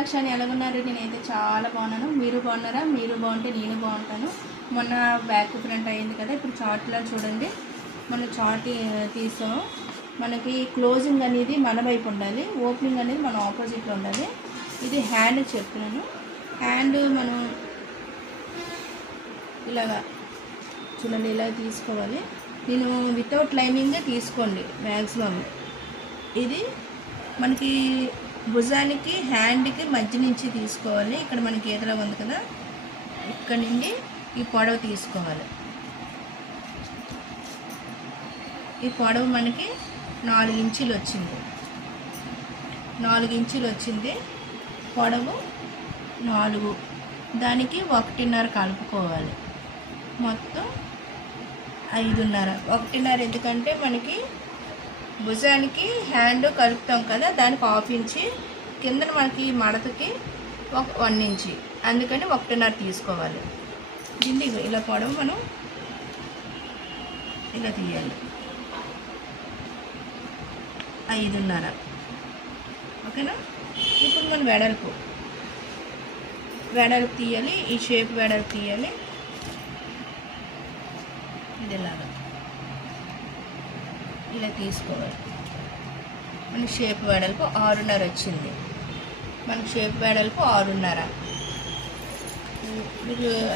లక్ష్యాన్ని ఎలాగున్నారు? నేనైతే చాలా బాగున్నాను. మీరు బాగున్నారా? మీరు బాగుంటే నేను బాగుంటాను. మొన్న బ్యాక్ ఫ్రంట్ అయింది కదా, ఇప్పుడు చార్ట్లో చూడండి. మనం చార్ట్ తీసాం. మనకి క్లోజింగ్ అనేది మన వైపు ఉండాలి, ఓపెనింగ్ అనేది మన ఆపోజిట్లో ఉండాలి. ఇది హ్యాండ్ చెప్తున్నాను. హ్యాండ్ మనం ఇలాగా చూడండి, ఇలా తీసుకోవాలి. నేను వితౌట్ లైనింగ్ తీసుకోండి మ్యాక్సిమం. ఇది మనకి భుజానికి హ్యాండ్కి మధ్య నుంచి తీసుకోవాలి. ఇక్కడ మనకి గీతలా ఉంది కదా, ఇక్కడ నుండి ఈ పొడవు తీసుకోవాలి. ఈ పొడవు మనకి 4 ఇంచులు వచ్చింది. 4 ఇంచులు వచ్చింది పొడవు. 4 దానికి 1.5 కలుపుకోవాలి. మొత్తం 5.5. 1.5 ఎందుకంటే మనకి భుజానికి హ్యాండ్ కలుపుతాం కదా, దానికి 1/2 ఇంచి, కింద మనకి మడతకి 1 ఇంచి, అందుకని 1.5 తీసుకోవాలి. దీన్ని ఇలా పొడవు మనం ఇలా తీయాలి. 5.5. ఓకేనా? ఇప్పుడు మనం వెడల్పు తీయాలి. ఈ షేప్ వెడల్పు తీయాలి. ఇది ఇలా తీసుకోవాలి. మనకి షేప్ వెడల్పు 6.5 వచ్చింది. మనకి షేప్ వెడల్పు 6.5.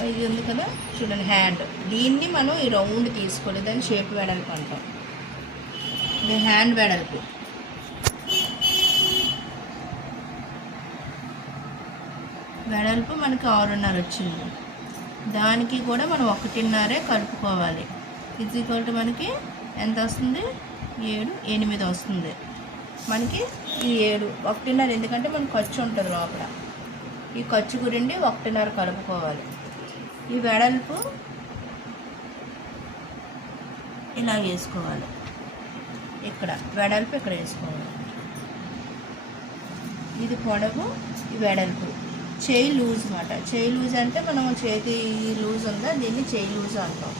ఇది ఉంది కదా చూడండి, హ్యాండ్. దీన్ని మనం ఈ రౌండ్ తీసుకోవాలి, దాన్ని షేప్ వెడల్పు అంటాం. ఇది హ్యాండ్ వెడల్పు. మనకి 6.5 వచ్చింది. దానికి కూడా మనం 1.5 కలుపుకోవాలి. ఇది ఈక్వల్ టు మనకి ఎంత వస్తుంది? 7, 8 వస్తుంది. మనకి ఈ 7, 1.5 ఎందుకంటే మనకి ఖర్చు ఉంటుంది లోపల. ఈ ఖర్చు గురించి 1.5 కలుపుకోవాలి. ఈ వెడల్పు ఇలా వేసుకోవాలి. ఇక్కడ వెడల్పు ఇక్కడ వేసుకోవాలి. ఇది పొడవు, ఈ వెడల్పు. చేయి లూజ్ అన్నమాట. చేయి లూజ్ అంటే మనం చేతి లూజ్ ఉందా, దీన్ని చేయి లూజ్ అంటాం.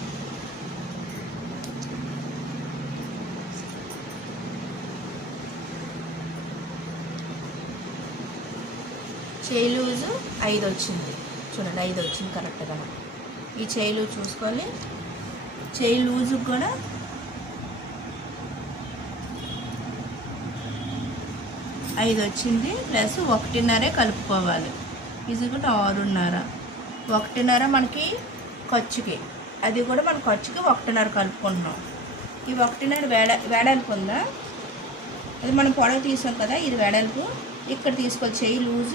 చేయి లూజు 5 వచ్చింది. చూడండి, 5 వచ్చింది కరెక్ట్గా. ఈ చేయి లూజ్ చూసుకోవాలి. చేయి లూజు కూడా 5 వచ్చింది, ప్లస్ 1.5 కలుపుకోవాలి. ఇది కూడా 6.5. 1.5 మనకి ఖర్చుకి, అది కూడా మన ఖర్చుకి 1.5 కలుపుకుంటున్నాం. ఈ 1.5 వెడల్పు ఉందా, అది మనం పొడవు తీసాం కదా, ఇది వెడల్పు. ఇక్కడ తీసుకోవాలి. చేయి లూజు